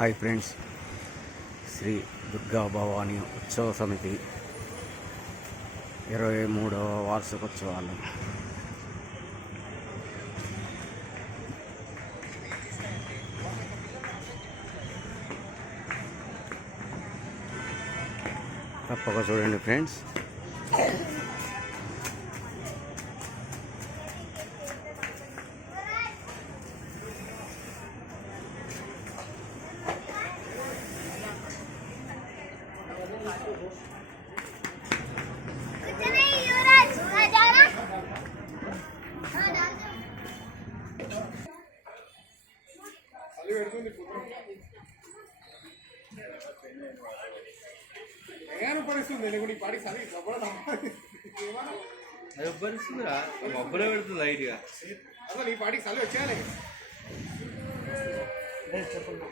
Hi friends, Shri Durga Bhavani ఉత్సవ సమితి 23వ వార్షికోత్సవాలు. తప్పక చూడండి ఫ్రెండ్స్. ఎవ్వరిస్తుందిరా మబ్బులో పెడుతుంది లైట్గా. అసలు ఈ పాటికి చలి వచ్చేయాలి. చెప్పండి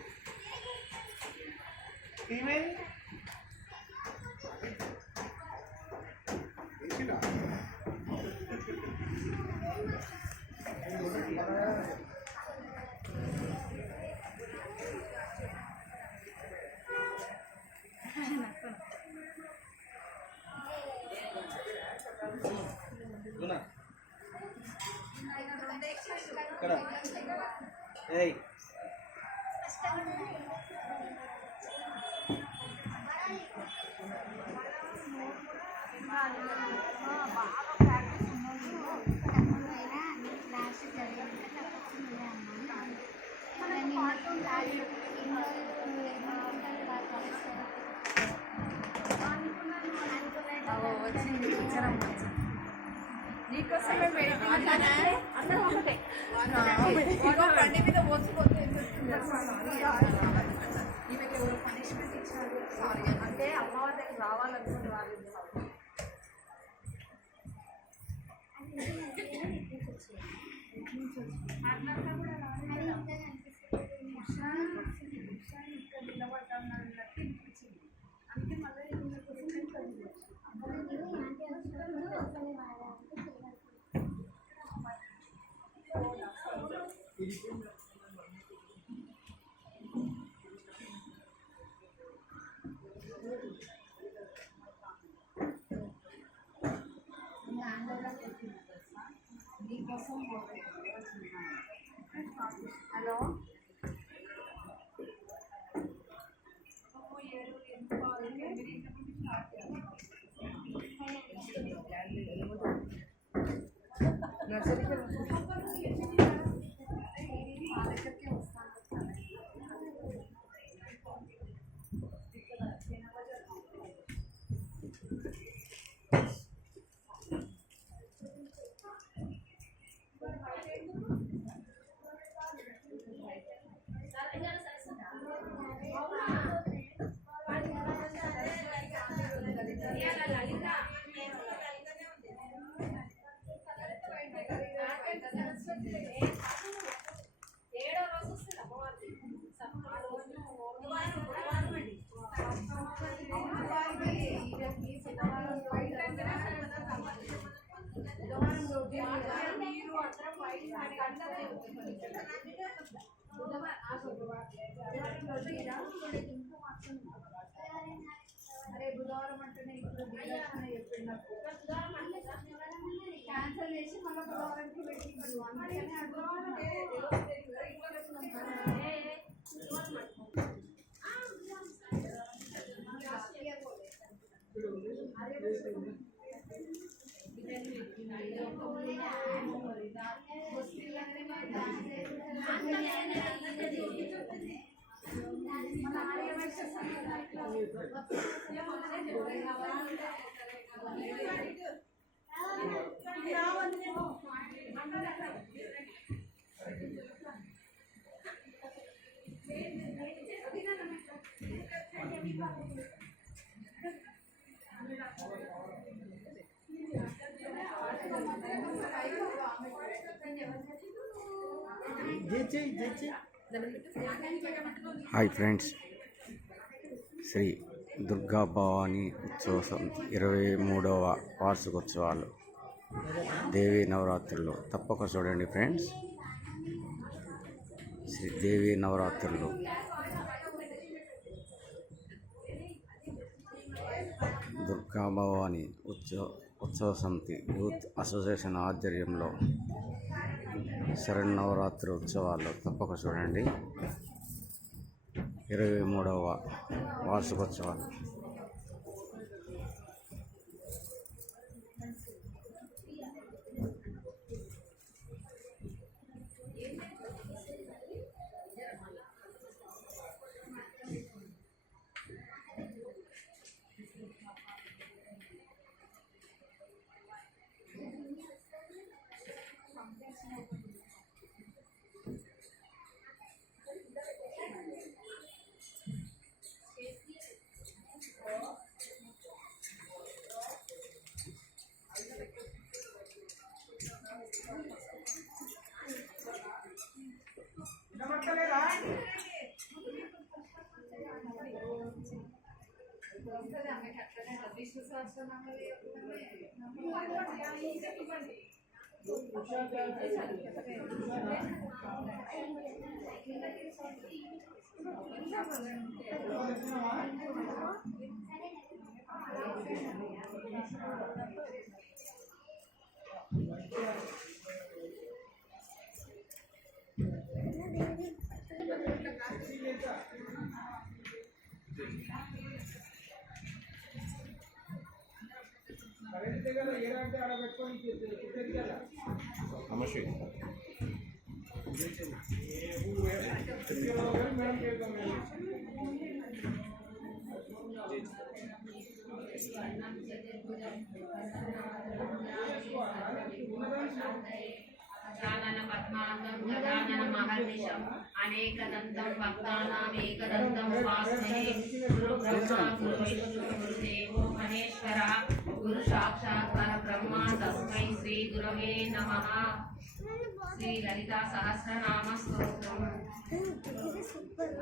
నీకోసమే బండి మీద పోసిపోతే ఈమెకి ఎవరు పనిష్మెంట్ ఇచ్చారు. సారీ అంటే అమ్మవారి దగ్గర రావాలనుకునే వాళ్ళు ఇక్కడ నిలబడ్డాను అనిపించింది. అందుకే మళ్ళీ హలో అరే బుధవారం అంటేనే ఇప్పుడు క్యాన్సల్ చేసి మళ్ళీ బుధవారానికి పెట్టిండు. అందుకని హాయ్ ఫ్రెండ్స్, శ్రీ దుర్గా భవానీ ఉత్సవ సమితి 23వ వార్షికోత్సవాలు, దేవీ నవరాత్రులు. తప్పక చూడండి ఫ్రెండ్స్. శ్రీ దేవీ నవరాత్రులు దుర్గా భవాని ఉత్సవ సమితి యూత్ అసోసియేషన్ ఆధ్వర్యంలో శరన్నవరాత్రి ఉత్సవాలు తప్పక చూడండి. 23వ వార్షికోత్సవాలు. गजानन महर्निशम् अनेकदन्तं भक्तानाम् एकदन्तं उपास्महे। गुरु ब्रह्मा गुरु विष्णु गुरुदेवो महेश्वरः गुरु साक्षात् परब्रह्म तस्मै श्री गुरवे नमः। श्री ललिता सहस्रनाम स्तोत्रम्।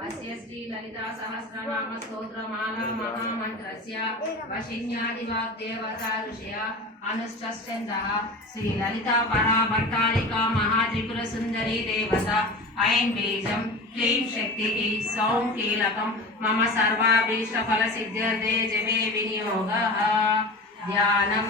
अस्य श्री ललिता सहस्रनाम स्तोत्रमाला महामन्त्रस्य वशिन्यादिवाग्देवता ऋषया अनुष्ठश्चन्दः। श्री ललिता पराभट्टारिका महात्रिपुर सुंदरी देवता ऐं बीजं क्लीं शक्तिः सौं कीलकं मम सर्वाभीष्टफलसिद्ध्यर्थे जमे विनियोगः। ध्यानं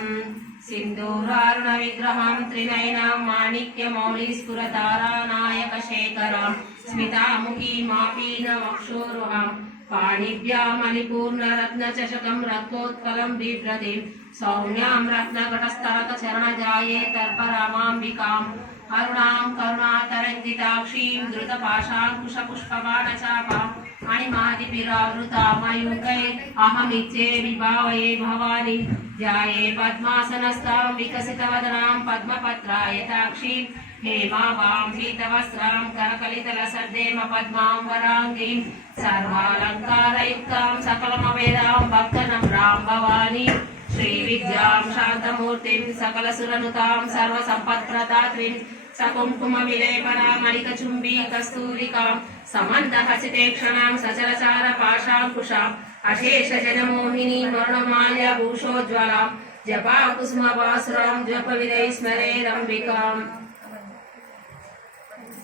सिन्दूरारुण विग्रहं त्रिनयनं माणिक्यमौलिस्फुरतारानायकशेखरं स्मितामुखी मापीनमक्षोरुहं पाणिभ्यामलिपूर्णरत्नचषकं रत्नोत्कलं बिभ्रतिं सौम्यां रत्नकटस्थलकचरणजाये तर्परामाम्बिकाम् अरुणां करुणातरङ्गिताक्षीं धृतपाशाङ्कुशपुष्पबाणचापाम् अणिमादिभिरावृतामयूकै अहमिच्छे विभावये भवानीं ध्याये पद्मासनस्थां विकसितवदनां पद्मपत्रायताक्षीं हेमाभां पीतवस्त्रां करकलितलसद्देम पद्मां वराङ्गीं सर्वालङ्कारयुक्तां सकलमवेदां भक्तनम्रां भवानीं श्रीविद्यां शान्तमूर्तिं सकलसुरनुतां सर्वसम्पत्प्रदात्रीं सकुङ्कुमविलेपनां मणिकचुम्बी कस्तूरिकां समन्तहसितेक्षणां सचरचारपाशाङ्कुशाम् अशेषजनमोहिनी वर्णमाल्याभूषोज्ज्वलां जपाकुसुमवासुरां जपविधैः स्मरेरम्बिकाम्।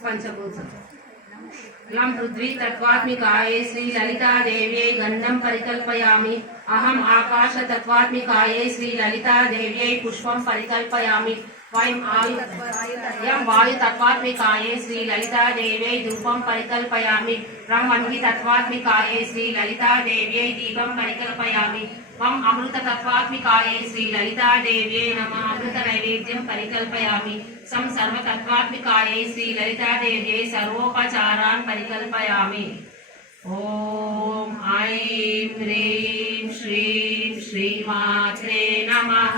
पंचभूतं लं पृथ्वी तत्त्वात्मिकायै श्री ललिता देव्यै गन्धं परिकल्पयामि। अहम् आकाश तत्त्वात्मिकायै श्री ललिता देव्यै पुष्पं परिकल्पयामि। वायु तत्त्वात्मिकायै श्री ललिता देव्यै धूपं परिकल्पयामि। ब्रह्मणि तत्त्वात्मिकायै श्री ललिता देव्यै दीपं परिकल्पयामि। मम अमृत तत्त्वात्मिकायै श्री ललिता देव्यै नमः अमृत नैवेद्यं परिकल्पयामि। सम सर्व तत्त्वात्मिकायै श्री ललिता देव्यै सर्वोपचारान् परिकल्पयामि। ओम ऐं ह्रीं श्रीं श्रीमात्रे नमः।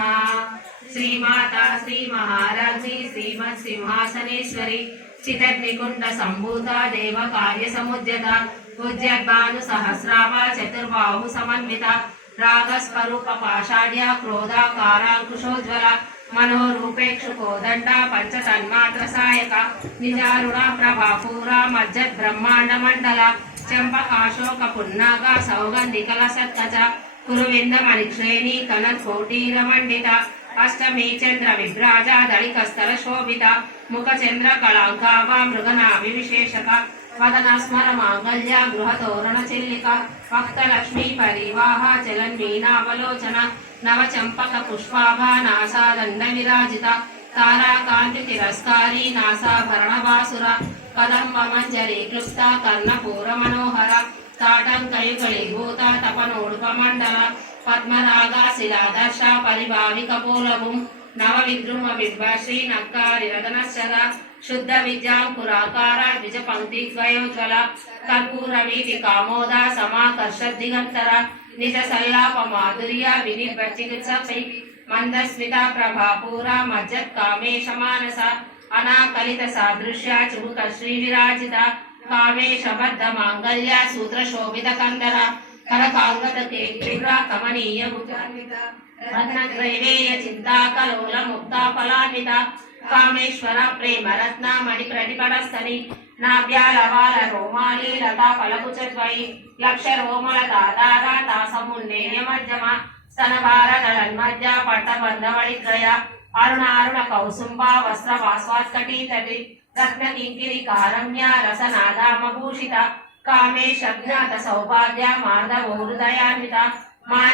श्रीमाता श्री महाराज्ञी श्रीमत् सिंहासनेश्वरी चिदग्निकुंड संभूता देव कार्य समुद्यता पूज्यभानु सहस्राभा चतुर्बाहु समन्विता रागस्वरूप पाषाढ्या क्रोधाकारांकुशोज्वला मनोरूपेक्षु कोदंडा पंचतन्मात्र सायका निजारुणा प्रभापूरा मज्जत् ब्रह्मांड मंडला चंपकाशोक पुन्नागा सौगंधिकल सत्कचा कुरुविंद मणिश्रेणी कनत्कोटीर मंडिता अष्टमी चंद्र विभ्राजा दलिकस्थल शोभिता मुख चंद्र कलांकाभा मृगनाभि विशेषता వదన స్మర మాంగళ్య గృహతోరణ చెల్లిక భక్త లక్ష్మీ పరివాహ చలన్మీనావలోచన నవ చంపక పుష్పాభ నాసాదండ విరాజిత తారాకాంతి తిరస్కారీ నాసాభరణ బాసుర కదంబ మంజరి క్లుప్త కర్ణపూర మనోహర తాటంకయుగళీభూత తపనోడుపమండల పద్మరాగా శిలాదర్శ పరిభావిక పోలభుం నవ విద్రుమ బింబశ్రీ నక్కారి రతనశ్చర శుద్ధ విద్యాంకురాకార ద్విజ పంక్తి ద్వయోజ్వల కర్పూర వీటి కామోద సమాకర్ష దిగంతర నిజ సల్లాప మాధుర్య వినిర్భ చికిత్సై మందస్మిత ప్రభాపూర మజ్జత్ కామేశ మానస అనాకలిత సాదృశ్య చుబుక శ్రీ విరాజిత కామేశ బద్ధ మాంగళ్య సూత్ర శోభిత కందర కరకాంగత కేంద్ర కమనీయ భుజాన్విత రత్నగ్రైవేయ చింతాకలోల ముక్తా ఫలాన్విత కామేశ్వర ప్రేమ రత్న మణి ప్రతిపడస్తని నాభ్యాలవాల రోమాలి లతా ఫలకుచద్వై లక్ష రోమల దాదార తాసమున్నేయ మధ్యమ స్తనభార నళన్మధ్య పట్టబంధవళిద్రయ అరుణారుణ కౌసుంబ వస్త్ర వాస్వాత్కటీతటి రత్న కింకిరి కారమ్య రసనాదామభూషిత కామేశజ్ఞాత సౌభాగ్య మాధవోరుదయాన్విత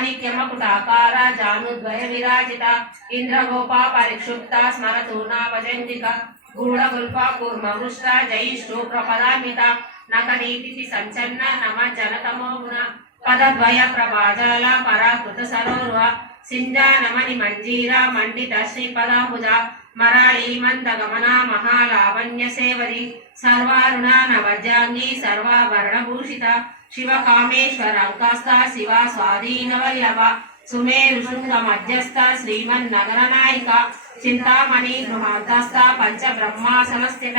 మాణిక్యమకుటాకార జానుద్వయ విరాజిత ఇంద్రగోపా పరిక్షుప్త స్మరతూర్ణాపజంగిక గూఢగుల్ప కూర్మవృష్ట జయిష్ణు ప్రపదాన్విత నకనీతి సంచన్న నమ జనతమోగుణ పదద్వయ ప్రభాజల పరాకృత సరోర్వ సింజానమని మంజీర మండిత శ్రీపదాంబుజ మరాళీ మందగమన మహాలావణ్య సేవరి సర్వారుణ నవజాంగి సర్వాభరణభూషిత శివ కామేశ్వరాంకాస్త శివ స్వాధీన వల్లభ సుమేరు శృంగ మధ్యస్థ శ్రీమన్నగర నాయిక చింతామణి గృహాంతస్థ పంచ బ్రహ్మాసనస్థిత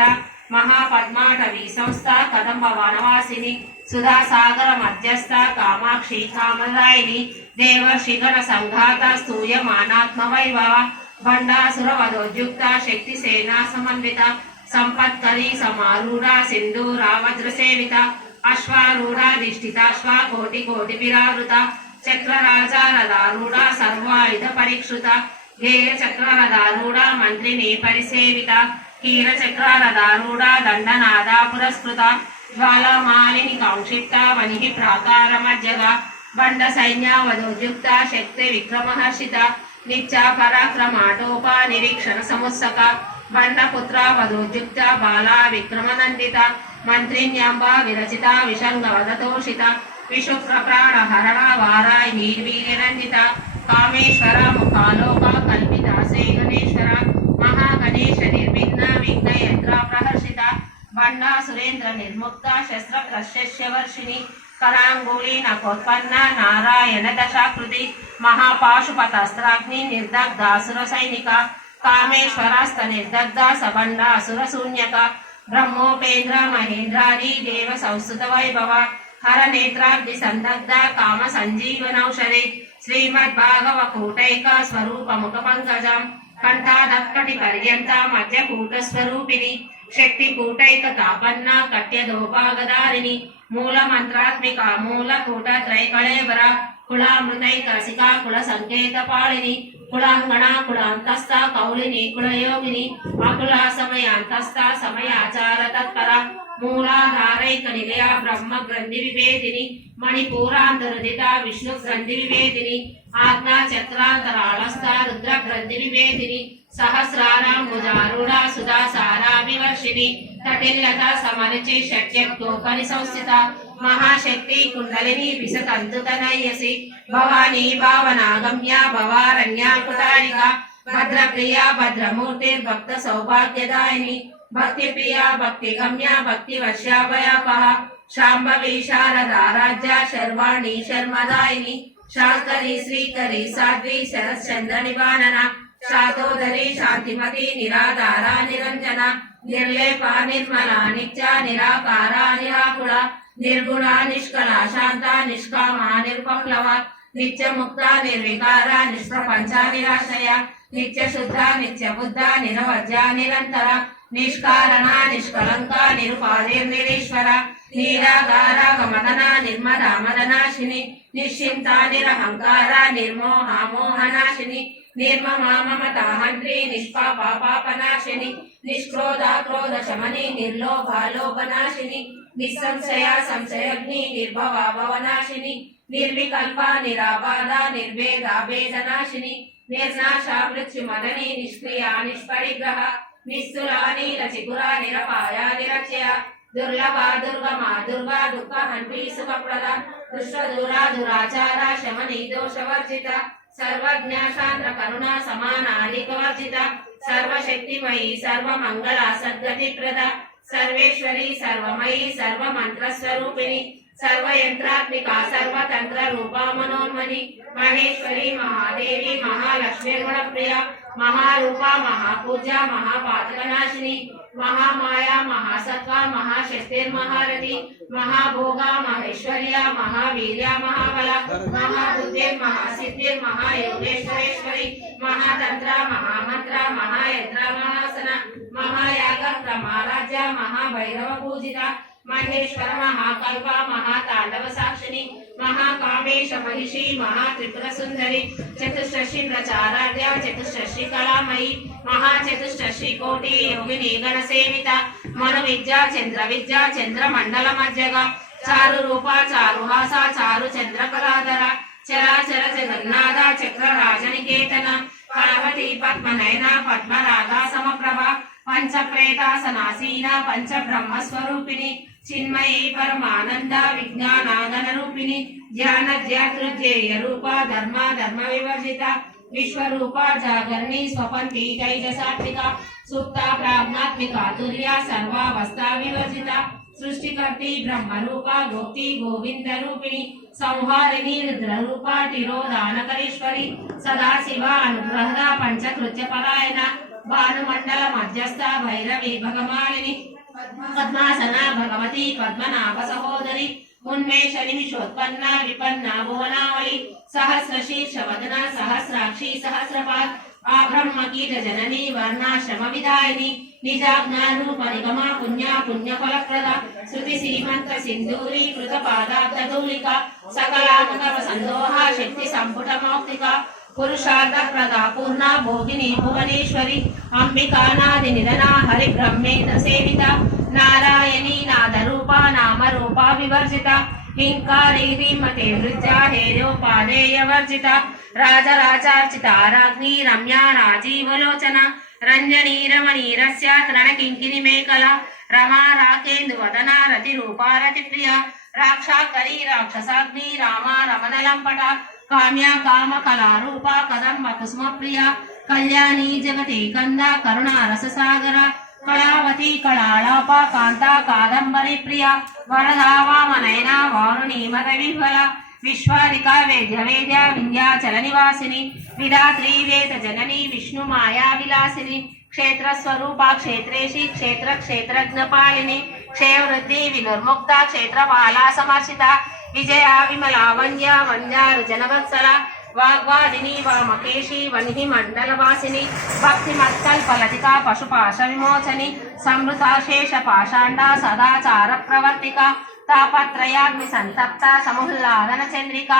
మహాపద్మాటవీ సంస్థ కదంబ వనవాసిని సుధాసాగర మధ్యస్థ కామాక్షి కామదాయిని దేవర్షిగణ సంఘాత స్తూయమానాత్మ వైభవ భండాసుర వదోద్యుక్త శక్తి సేనా సమన్విత సంపత్కరీ సమారూఢ సింధూరావజ్ర సేవిత అశ్వారూఢాధిష్ఠితాశ్వ కోటి కోటి విరావృత చక్రరాజారదారూఢ సర్వాయుధ పరీక్షృత గేయ చక్రరదారూఢ మంత్రిని పరిసేవిత కీర చక్రరదారూఢ దండనాదా పురస్కృత జ్వాలమాలిని కాంక్షిప్త వనిహి ప్రాకార మధ్యగ బండ సైన్యావధోద్యుక్త శక్తి విక్రమహర్షిత నిత్య పరాక్రమాటోప నిరీక్షణ సముత్సక బండపుత్ర వధోద్యుక్త బాలా విక్రమనందిత మంత్రిణ్యాంబ విరచిత విషంగవదతోషిత విశుక్ర ప్రాణ హరణ వారాయి వీర్వీర్యనందిత కామేశ్వర ముఖాలోక కల్పిత శ్రీ గణేశ్వర మహాగణేశ నిర్విఘ్న విఘ్నయంత్ర ప్రహర్షిత బండా సురేంద్ర నిర్ముక్త శస్త్ర ప్రశస్యవర్షిణి కరాంగూళి నకోత్పన్న నారాయణ దశాకృతి మహాపాశుపతస్త్రాగ్ని నిర్దగ్ధాసుర సైనిక కామేశ్వరాస్త నిర్దగ్ధ సబండ అసుర శూన్యక బ్రహ్మోపేంద్ర మహేంద్రాది దేవ సంస్థుత వైభవ హర నేత్రాగ్ని సందగ్ధ కామ సంజీవనౌషధి శ్రీమద్భాగవ కూటైక స్వరూప ముఖ పంకజం కంఠాదక్కటి పర్యంత మధ్య కూట స్వరూపిణి శక్తి కూటైక తాపన్న కట్యదోపాగదారిణి మూల మంత్రాత్మిక మూల కూట త్రైకళేవర కులామృతైక రసికా కుల సంకేత పాళిని కులాంగణ కులాంతస్థ కౌలిని కులయోగిని అకుల సమయాంతస్థ సమయాచార తత్పర మూలాధారైక నిలయ బ్రహ్మ గ్రంథి విభేదిని మణిపూరాంతరుదిత విష్ణు గ్రంథి విభేదిని ఆజ్ఞా చక్రాంతరాళస్థ రుద్ర గ్రంథి విభేదిని సహస్రారాంబుజారూఢ సుధా సారాభివర్షిణి తటిల్లత సమరచి షట్యక్తోపని సంస్థిత మహాశక్తి కుండలిని విశతంతుతనయ్యసి భవానీ భావనాగమ్య భవారణ్యాకుతారిక భద్రప్రియ భద్రమూర్తిర్భక్త సౌభాగ్యదాయిని భక్తి ప్రియ భక్తి గమ్య భక్తి వర్షాభయాపహ శాంభవి శారదారాజ్య శర్వాణి శర్మదాయిని శాంకరి శ్రీకరి సాధ్వి శరశ్చంద్ర నివానన శాతోదరి శాంతిమతి నిరాధార నిరంజన నిర్లేప నిర్మల నిత్య నిరాకార నిరాకుల నిర్గుణ నిష్కళ శాంత నిష్కామ నిరుపప్లవ నిత్య ముక్త నిర్వికార నిష్ప్రపంచ నిరాశయ నిత్య శుద్ధ నిత్య బుద్ధ నిరవజ్య నిరంతర నిష్కారణ నిష్కలంక నిరుపాధిర్నిరీశ్వర నీరాగార గమదన నిర్మద మదనాశిని నిశ్చింత నిరహంకార నిర్మోహ మోహనాశిని నిర్మమా మమతాహంత్రి నిష్పాప పాపనాశిని నిష్క్రోధ క్రోధ శమని నిర్లోభ లోభనాశిని నిస్సంశయ సంశయగ్ని నిర్భవ భవనాశిని నిర్వికల్ప నిరాబాధ నిర్వేదాభేదనాశిని నిర్నాశ మృత్యుమదని నిష్క్రియ నిష్పరిగ్రహ నిస్తులా నీలచికుర నిరపాయ నిరచయ దుర్లభ దుర్గమ దుర్గా దుఃఖ హన్వి సుఖప్రద దుష్ట దూరా దురాచార శమని దోషవర్జిత సర్వజ్ఞ శాంత కరుణ సమానాలికవర్జిత సర్వశక్తిమయీ సర్వమంగళ సద్గతి ప్రద సర్వేశ్వరి సర్వమయీ సర్వమంత్ర స్వరూపిణి సర్వయంత్రాత్మిక సర్వతంత్ర రూపా మనోన్మని మహేశ్వరి మహాదేవి మహాలక్ష్మీర్గుణ ప్రియ మహారూప మహాపూజ మహాపాతకనాశిని మహామాయా మహాసత్వ మహాశక్తిర్మహారథి మహాభోగ మహేశ్వర్య మహావీర్య మహాబల మహాబుద్ధిర్ మహాసిద్ధిర్ మహాయోగేశ్వరేశ్వరి మహాతంత్ర మహామంత్ర మహాయంత్ర మహాసన మహాయాగ ప్రమారాజ్య మహాభైరవ పూజిత మహేశ్వర మహాకల్ప మహాతాండవ సాక్షిని మహాకామేశ మహిషి మహాత్రిపుర సుందరి చతుష్షష్టి ప్రచారాధ్య చతుష్షష్టి కళామయి మహాచతుష్షష్టి కోటి యోగిని గణ సేవిత మను విద్య చంద్ర విద్య చంద్ర మండల మధ్యగ చారు రూప చారుహాస చారు చంద్ర కళాధర చరాచర జగన్నాథ చక్ర రాజనికేతన కళవతి పద్మనయన పద్మరాగ సమప్రభ పంచప్రేతాసనాసీన పంచ బ్రహ్మస్వరూపిణి చిన్మయీ పరమానంద విజ్ఞానాగణ రూపిణి ధ్యాన ధ్యాతృధ్యేయ రూప ధర్మ ధర్మ వివర్జిత విశ్వరూప జాగర్ణి స్వపంతి తైజసాత్మిక సుప్త ప్రాజ్ఞాత్మిక తుల్య సర్వావస్థా వివర్జిత సృష్టికర్తి బ్రహ్మరూప గోప్తి గోవింద రూపిణి సంహారిణి రుద్రరూప తిరోధానకరీశ్వరి సదాశివ అనుగ్రహద పంచకృత్య పరాయణ భానుమండల మధ్యస్థ భైరవి భగమాలిని పద్మాసన భగవతి పద్మనాభ సహోదరి ఉన్మేష నిమిషోత్పన్న విపన్న భువనావళి సహస్ర శీర్ష వదన సహస్రాక్షి సహస్రపాద్ ఆబ్రహ్మ కీట జనని వర్ణాశ్రమ విదాయిని నిజాజ్ఞానూప నిగమ పుణ్య పుణ్య ఫలప్రద శృతి శ్రీమంత్ర సింధూరీ కృత పాదాబ్ధూలిక సకలాముఖ సందోహ శక్తి సంపుట మౌక్తిక పురుషార్థ ప్రద పూర్ణ భోగిని భువనేశ్వరి అంబికానాది నిధన హరి బ్రహ్మేంద్ర సేవిత నారాయణీ నాదరూప నామరూప వివర్జిత హింకారీ హ్రీమతే నృత్య హేయోపాదేయ వర్జిత రాజరాచార్చిత రాజ్ఞీ రమ్యా రాజీవలోచన రంజనీ రమణీరస్య రణకింకిని మేకల రమా రాకేందు వదన రతి రూపా రతి ప్రియ రాక్షాకరీ రాక్షసాగ్ని రామా రమణలంపట కామ్య కామ కళారూప కదంబ కుసుమ ప్రియ కళ్యాణి జగతి కంద కరుణా రససాగర కళావతి కళాళాప కాంత కాదంబరి ప్రియ వరదా వామనయన వారుణి మత విహ్వల విశ్వాదిక వేద్య వేద్య వింధ్యాచల నివాసిని విధాత్రి వేద జనని విష్ణు మాయా విలాసిని క్షేత్ర స్వరూప క్షేత్రేషి క్షేత్ర క్షేత్రజ్ఞ పాలిని క్షయవృద్ధి వినుర్ముక్త క్షేత్రపాలా సమర్చిత విజయ విమలా వంద్య వంద్యారు జనవత్సల వాగ్వాదిని వామకేశి వన్హి మండలవాసిని భక్తి మత్కల్పలతిక పశుపాశ విమోచని సమృతాశేష పాషాండ సదాచార ప్రవర్తిక తాపత్రయాగ్ని సంతప్త సముహ్లాదన చంద్రిక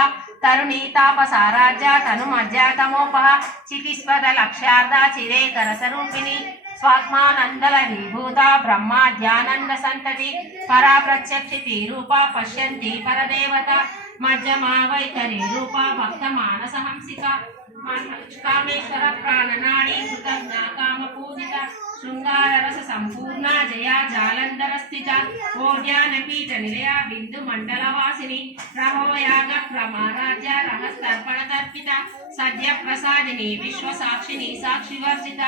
తరుణీ తాపసారాజ్య తను మధ్యాతమోపహ చికిస్వద లక్ష్యార్థ చిరేకర స్వరూపిణి స్వాత్మానందల విభూత బ్రహ్మాధ్యానంద సంతతి పరా ప్రత్యక్షితి రూప పశ్యంతి పరదేవత మధ్యమా వైఖరి రూప భక్త మానస హంసిక కామేశ్వర ప్రాణనాళి కృతజ్ఞ కామ పూజిత శృంగార రస సంపూర్ణ జయా జాలంధర స్థిత ఓడ్యాన పీఠ నిలయ బిందు మండల వాసిని రహోయాగ ప్రమారాజ్య రహస్తర్పణ తర్పిత సద్య ప్రసాదిని విశ్వ సాక్షిని సాక్షి వర్జిత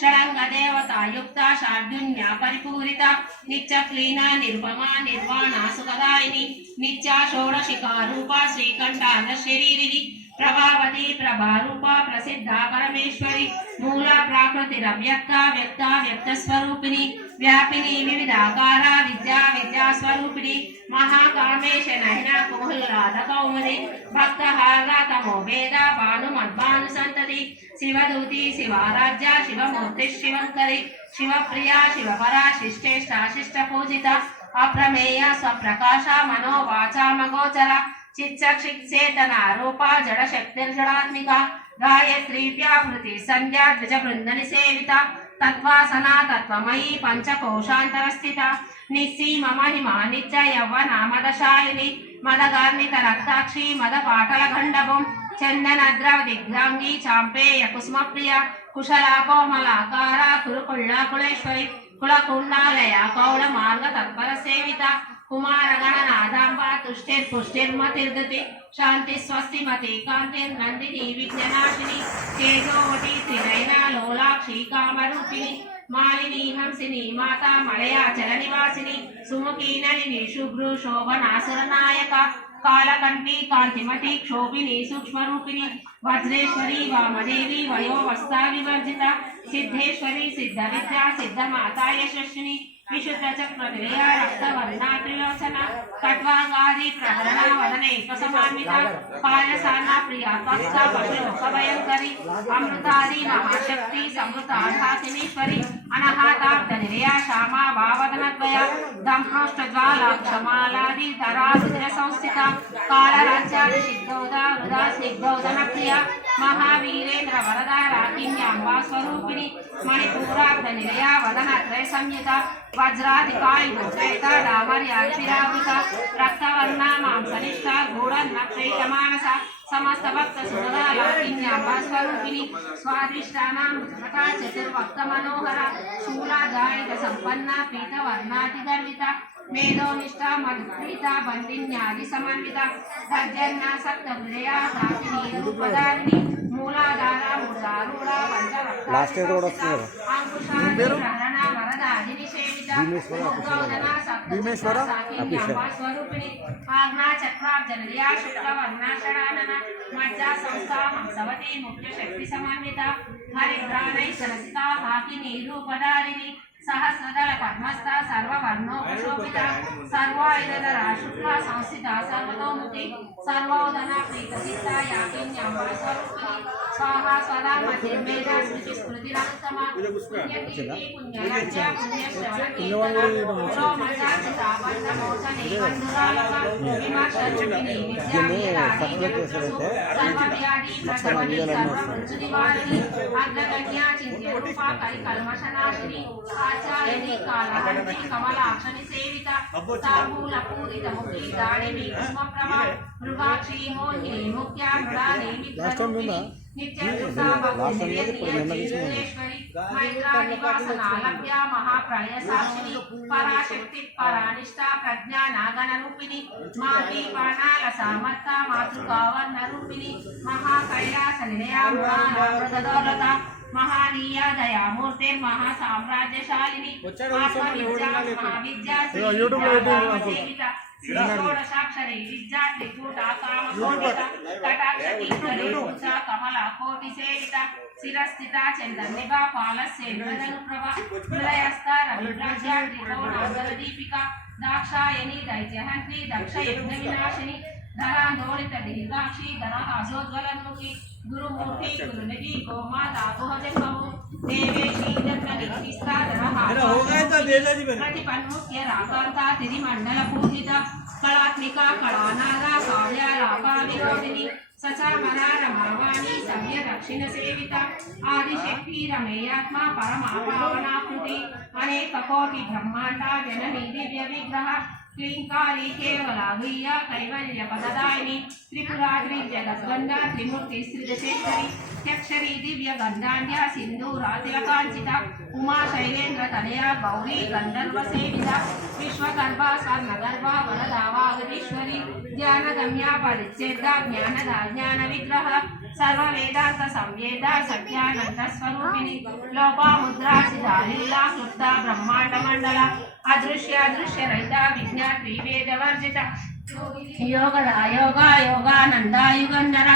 షడంగ దేవతాయుక్త షాఢ్యున్య పరిపూరిత నిత్య క్లీన నిర్మమ నిర్వాణ సుఖదాయిని నిత్య షోడశికారూప శ్రీకంఠాన శరీరిని ప్రభావతి ప్రభారూప ప్రసిద్ధ పరమేశ్వరి మూల ప్రాకృతిరవ్యక్త వ్యక్త వ్యక్త స్వరూపిణి వ్యాపిని వివిధాకార విద్యా విద్యా స్వరూపిణి మహాకామేశ నయన కుహ్లాద కౌముది భక్తహార తమో వేద భాను మద్భాను సంతతి శివదూతి శివారాధ్య శివమూర్తి శివంకరి శివప్రియ శివపరా శిష్టేష్టాశిష్ట పూజిత అప్రమేయ స్వప్రకాశ మనోవాచామగోచర చిచ్చక్షిక్షేతన రూప జడ శక్తిర్జడాత్మిక గాయత్రీ వ్యావృతి సంధ్యా ద్విజ బృందని సేవిత తత్వాసనా తత్వమయీ పంచకోశాంతరస్థిత నిస్సీమ మహిమా నిత్య యవ్వన మదశాలిని మదగార్నిత రక్తాక్షి మద పాటల గండవం చందన ద్రవ దిగ్రాంగి చాంపేయ కుసుమ ప్రియ కుశలా కోమలాకార కురుకుళ్ళ కులేశ్వరి కులకుండాలయ కౌళ మార్గ తత్పర సేవిత కుమారగణ నాదాంబ తుష్టిర్పుష్టిర్మతిర్గతి శాంతి స్వస్తిమతి కాంతిర్నందిని విఘ్ననాశిని తేజోవతి త్రినయన లోలాక్షి కామరూపిణి మాలిని హంసిని మాతా మలయాచల నివాసిని సుముఖీ నళిని శుభ్రు శోభనాసురనాయక కాలకంఠి కాంతిమతి క్షోభిని సూక్ష్మరూపిణి వజ్రేశ్వరి వామదేవి వయోవస్థా వివర్జిత సిద్ధేశ్వరి సిద్ధ విద్యా సిద్ధ మాతా యశస్విని విశుద్ధ చక్ర నిలయ రక్తవర్ణ త్రిలోచన కట్వాంగాది ప్రహరణ వదనైక సమాన్విత పాయసాన ప్రియ త్వస్థ పశులోక భయంకరి అమృతాది మహాశక్తి సమృతాధాసినీశ్వరి అనహాతాబ్ద నిలయ శ్యామా భావదనద్వయ దంహోష్టజ్వాలాక్షమాలాది ధరా రుద్ర సంస్థిత కాళరాజ్యాది సిద్ధౌద వృధా స్నిగ్ధౌదన ప్రియ మహావీరేంద్ర వరద రాకిన్యాంబా స్వరూపిణి మణిపూరాబ్ద నిలయ వదన త్రయ సంయుత వజ్రాధికాయుత డామర్యాభిరావిక రక్తవర్ణ మాంసనిష్ట గూఢన్నక్షైక మానస సమస్త భక్త సురదాలాకిన్యాంబా స్వరూపిణి స్వాదిష్టానాం చతుర్వక్త మనోహర శూలాదాయక సంపన్న పీతవర్ణాతి గర్విత మేధోనిష్ట మధుప్రీత బండిన్యాది సమన్విత గర్జన్న సప్త హృదయ ప్రాతినిరూపదారిణి మూలాధార మూలారూఢ లాస్ట్ ఇయర్ కూడా వస్తున్నారు. భీమేశ్వర స్వరూపిణి ఆజ్ఞా చక్రార్జనయా శుక్లవర్ణాషడానన మజ్జా సంస్థా హంసవతి ముఖ్య శక్తి సమన్విత హరిద్రానై సరసిత హాకిని రూపదారిణి సహస్రదళ పద్మస్థ సర్వవర్ణోపశోభిత సర్వాయుధర శుక్ల సంస్థిత సర్వతోముఖి సర్వోదన ప్రీతసిద్ధ యాకిన్యాంబా స్వరూపిణి స్వాహా స్వదా మధ్యమేధ స్మృతి స్మృతిరనుత్తమ పుణ్యకీర్తి పుణ్యరాజ్య పుణ్యశ్రవణ కీర్తన పురోమచాచిత బంధమోచనే బంధురాలక విమర్శరూపిణి విద్యామేధాని సర్వవ్యాధి ప్రసవని సర్వమృత్యునివారిణి అగ్రగణ్యా చింత్య రూపా కల్మషనాశిని ఆచార్యని కాళహంతి కమలాక్షని సేవిత తాంబూల పూరిత ముఖి దాడిని కుసుమప్రభ మృగాక్షి మోహిని ముఖ్యా మృడాని మిత్రరూపిణి నిత్యకృతా భక్తిశ్వరి మైత్రా నివాసనాలభ్య మహాప్రళయ సాక్షిని పరాశక్తి పరానిష్ట ప్రజ్ఞా నాగణరూపిణి మాతి బాణాల సామర్థ మాతృకావర్ణ రూపిణి మహాకైలాస నిలయా మృగదౌలత మహానీయ దయామూర్తి మహాసామ్రాజ్యశాలిని ఆత్మవిద్యా షోడశాక్షరి విద్యా త్రికూట కామకోటిత కటాక్షతీకరి కమల కోటి సేవిత శిరస్థిత చంద్రనిభ పాలస్యేంద్రధనుప్రభ హృదయస్థ రవిప్రజ్ఞా త్రికోణాగర దీపిక దాక్షాయని దైత్యహంత్రి దక్ష యజ్ఞ వినాశిని ధరాందోళిత దీర్ఘాక్షి ధరహాసోజ్వలన్ముఖి గురుమూర్తి గురునిధి గోమాతా గుహజంబము దేవేశీ ప్రతిపన్ముఖ్య రాకాంత తిరిమండల పూజిత కళాత్మిక కళానాద కావ్య రాకా విరోధిని సచామర రమావాణి సవ్య దక్షిణ సేవిత ఆదిశక్తి రమేయాత్మ పరమా పావనాకృతి అనేక కోటి బ్రహ్మాండ జననీ దివ్య విగ్రహ క్లీంకారి కేవల గుయ్య కైవల్య పదదాయిని త్రిపురాద్రి జగద్గంధ త్రిమూర్తి శ్రీదశేశ్వరి త్యక్షరీ దివ్య గంధాండ్య సింధూరాతిలకాంచిత ఉమా శైలేంద్ర తనయ గౌరీ గంధర్వ సేవిత విశ్వగర్భ స్వర్ణగర్భ వరదావాగదీశ్వరి ధ్యానగమ్య పరిచ్ఛేద జ్ఞానద జ్ఞాన విగ్రహ సర్వ వేదాంత సంవేద సత్యానంద స్వరూపిణి లోపాముద్రాసిధాలీలా క్లుప్త బ్రహ్మాండ మండల అదృశ్య దృశ్య రహిత విజ్ఞాత్రి వేదవర్జిత యోగద యోగా యోగానంద యుగంధర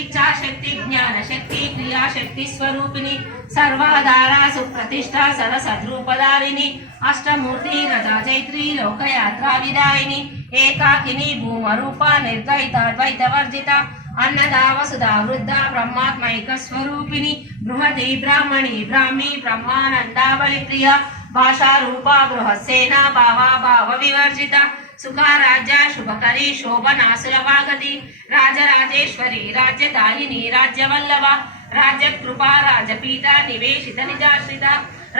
ఇచ్ఛాశక్తి జ్ఞానశక్తి క్రియాశక్తి స్వరూపిణి సర్వాధార సుప్రతిష్ట సరసద్రూపదారిణి అష్టమూర్తి రథా చైత్రి లోకయాత్రా విదాయిని ఏకాకిని భూమరూప నిర్గయితాద్వైత వర్జిత అన్నదా వసుధా వృద్ధ బ్రహ్మాత్మైక స్వరూపిణి బృహతి బ్రాహ్మణి బ్రాహ్మీ బ్రహ్మానందా బలిప్రియ భాషా రూపా బృహస్సేన భావా భావ వివర్జిత సుఖారాజ్య శుభకరి శోభనాసులవాగతి రాజరాజేశ్వరి రాజ్యదాయిని రాజ్యవల్లభ రాజ్యకృపా రాజపీఠ నివేశిత నిజాశ్రిత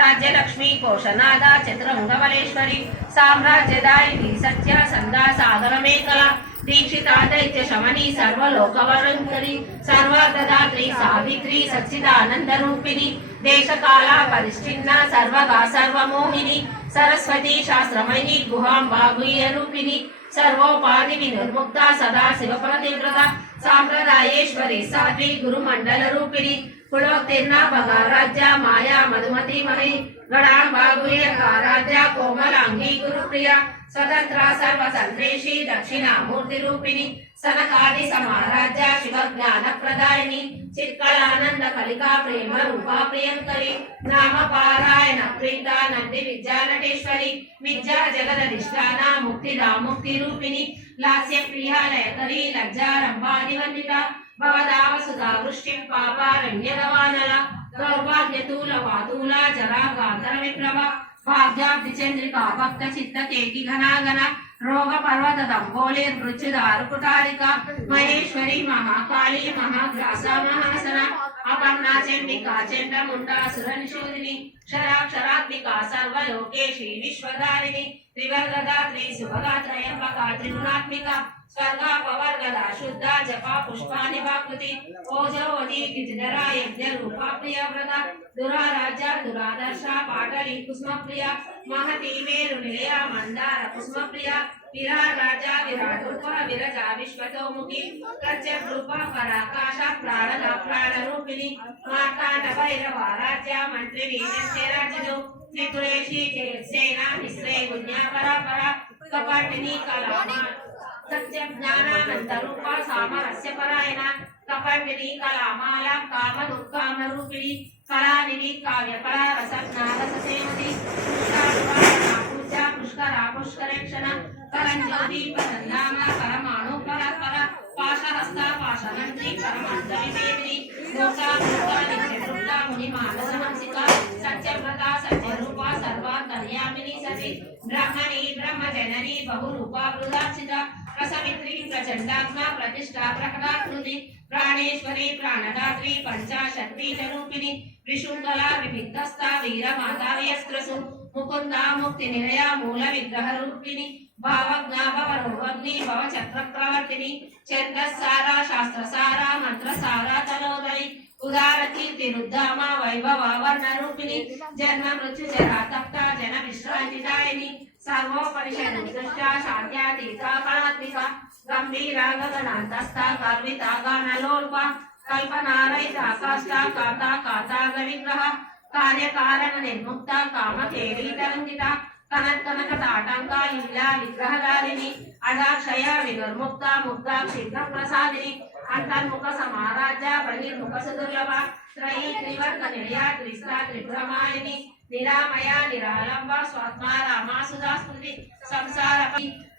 राज्यलक्ष्मी कोशनादा चतुरंगबलेश्वरी साम्राज्यदायिनी सत्य संदा सागरमेखला दीक्षिता दैत्य शमनी सर्वलोकवरंकरी सर्वदात्री सावित्री सच्चिदानंद रूपिणी देशकाला परिच्छिन्ना सर्वगा सर्वमोहिनी सरस्वती शास्त्रमयी गुहांबा गुह्यरूपिणी सर्वोपाधि विनिर्मुक्ता सदा शिवप्रतिव्रता सांप्रदायेश्वरी साध्वी गुरुमंडल रूपिणी कुलोत्तीर्णा भगाराज्या माया मधुमती मणि गणांबा गुह्यका राज्या कोमलांगी गुरुप्रिया स्वतंत्रा सर्वसंत्रेशी दक्षिणामूर्ति रूपिणी सनकादि समाराज्या शिवज्ञान प्रदायिनी चित्कलानंद कलिका प्रेम रूपा प्रियंकरी नाम पारायण प्रीता नंदी विद्या नटेश्वरी विद्या जगदधिष्ठाना मुक्तिदा मुक्ति रूपिणी लास्य प्रिया लयकरी लज्जा रंभादि वंदिता भवदाव सुधा वृष्टि पापारण्यगवानला दौर्भाग्यतूल वातूला जरा गांधर विप्लवा भाग्याब्धि चंद्रिका भक्त चित्त केकी घनागना रोग पर्वत दंबोले मृत्युदारुकुटारिका महेश्वरी महाकाली महाग्रासा महासना अपर्णा चंडिका चंडमुंडा सुरनिशूदिनी क्षराक्षरात्मिका सर्वलोकेशी विश्वधारिणी त्रिवर्गदात्री सुभगात्रयंबका त्रिगुणात्मिका स्वर्गा पवर्गदा शुद्धा जपा पुष्पानि वाकृति ओजोवती किचिदरा यज्ञ रूपा प्रियव्रता दुराराज्या दुरादर्शा पाटली कुसुमप्रिया महती मेरुनिलया मंदार कुसुमप्रिया विराट राजा विराट रूपा विरजा विश्वतोमुखी प्रत्यक्ष रूपा पराकाशा प्राणदा प्राणरूपिणी मार्तांड भैरवा राज्या मंत्रिणी निश्चयराजनो त्रिपुरेशी जयसेना निश्रय गुण्या परापरा कपाटिनी कलामा सत्य ज्ञानानंद रूपा सामरस्य परायणा कपटिनी कलामाला कामदुःखाम रूपिणी कलानिधि काव्य कला रसज्ञानस सेवती पूजा पुष्करा पुष्करेक्षण करंज्योति परन्नामा परमाणु परात्परा पाशहस्ता पाशमंत्री परमान्तरिवेदिनी लोका भूता नित्यवृत्ता मुनिमानसहंसिका सत्यव्रता सत्यरूपा सर्वान्तर्यामिनी सती ब्रह्मणी ब्रह्मजननी बहुरूपा वृदार्चिता रसमित्री प्रचंडात्मा प्रतिष्ठा प्रकटाकृति प्राणेश्वरी प्राणदात्री पंचाशक्तिरूपिणी विशुंगला विभिक्तस्था वीरमाता व्यस्त्रसु मुकुंदा मुक्तिनिलया मूल विग्रह रूपिणी भावज्ञा भवरोग्नि भवचक्र प्रवर्तिनी छन्दस्सारा शास्त्रसारा मंत्रसारा तलोदरी उदार कीर्तिरुद्धामा वैभवा वर्णरूपिणी जन्म मृत्यु जरा तप्ता जन विश्रांतिदायिनी सर्वोपनिषदुष्टा शान्त्यातीता कलात्मिका गंभीरा गगनान्तस्था गर्विता गानलोल्पा कल्पनारहिता काष्ठा काता काताग विग्रह कार्यकारण निर्मुक्ता कामकेली तरंगिता कनक कनक ताटंका लीला विग्रहधारिणी अदाक्षया विनिर्मुक्ता मुक्ता क्षिप्र प्रसादिनी अंतर्मुख समाराज्या बहिर्मुख सुदुर्लभा त्रयी त्रिवर्ग निलया त्रिस्ता त्रिपुरमालिनी निरामया निरालंबा स्वात्मा रामा सुधा स्मृति संसार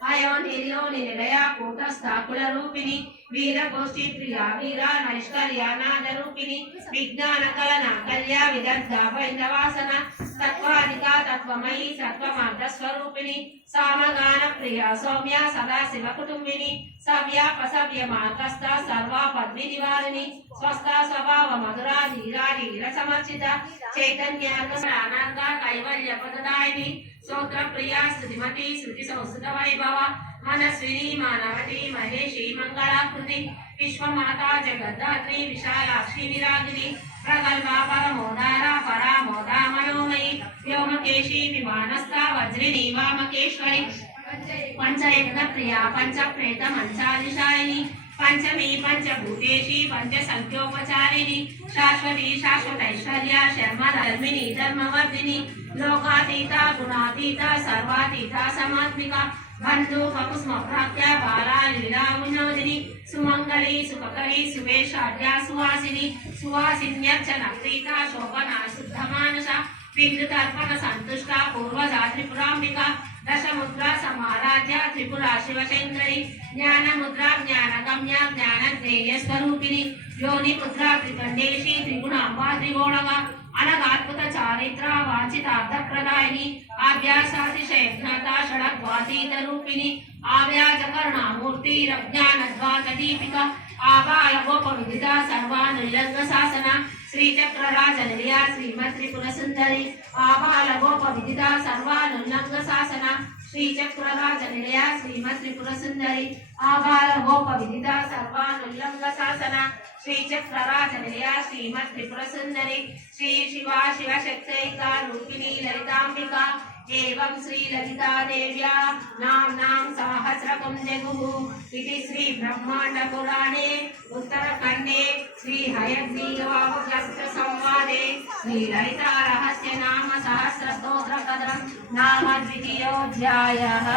अयो निर्यो निलया कूटस्था कुलरूपिणी वीर गोष्ठी प्रिया वीरा नैष्कर्या नाद रूपिणी विज्ञान कलना कल्या विदग्धा वैद्यवासना तत्वाधिका तत्वमयी सत्वमार्ग स्वरूपिणी सामगान प्रिया सौम्या सदा शिव कुटुंबिनी सव्यापसव्य मार्गस्था सर्वा पद्मी निवारिणी स्वस्था स्वभाव मधुरा धीरा धीर समर्चिता चैतन्यार्गा कैवल्य पददायिनी स्तोत्र प्रिया स्तुतिमती श्रुति संस्कृत वैभव मनस्विनी मानवती महेशी मंगलाकृति विश्वमाता जगद्धात्री विशालाक्षी विरागिनी प्रगल्भा परमोदारा परामोदा मनोमयी व्योमकेशी विमानस्था वज्रिणी वामकेश्वरी पंचयज्ञ प्रिया पंच प्रेत मंचादिशायिनी पंचमी पंचभूतेशी पंच संख्योपचारिणी शाश्वती शाश्वतैश्वर्या शर्मा धर्मिणी धर्मवर्धिनी लोकातीता गुणातीता सर्वातीता समात्मिका बंधु कुसुम प्राप्त्या बाला लीला विनोदिनी सुमंगली सुखकरी सुवेशाढ्या सुवासिनी सुवासिन्यर्चन प्रीता शोभना शुद्धमानसा बिंदुतर्पण संतुष्टा पूर्वजा त्रिपुरांबिका दशमुद्रा समाराध्या त्रिपुरा शिवशंकरी ज्ञान मुद्रा ज्ञान गम्या ज्ञान ज्ञेय स्वरूपिणी योनि मुद्रा त्रिकंडेशी त्रिगुणांबा त्रिगोणगा अनगात्मक चारित्र वांछितार्थ प्रदायिनी आभ्यासातिशय ज्ञाता षडग्वातीत रूपिणी आव्याजकर्णा मूर्ति रज्ञान द्वात दीपिका आबाल गोपविदिता सर्वानुल्लंघ शासना శ్రీచక్రరాజనిలయ శ్రీమత్రిపురసుందరి ఆబాల గోప విదిత సర్వానుల్లంఘ శాసన శ్రీచక్రరాజనిలయ శ్రీమత్రిపురసుందరి ఆబాల గోప విదిత సర్వానుల్లంఘ శాసన శ్రీచక్రరాజనిలయ శ్రీమత్రిపురసుందరి శ్రీ శివ శివశక్తైకా రూపిణీ లలితాంబిక एवं श्री ललिता देव्या नाम्नां सहस्रकं जगुः इति श्री ब्रह्मांड पुराणे उत्तरखंडे श्री हयग्रीवावगस्त्य संवादे श्री ललिता रहस्य नाम सहस्र स्तोत्र कदम नाम द्वितीयोऽध्यायः।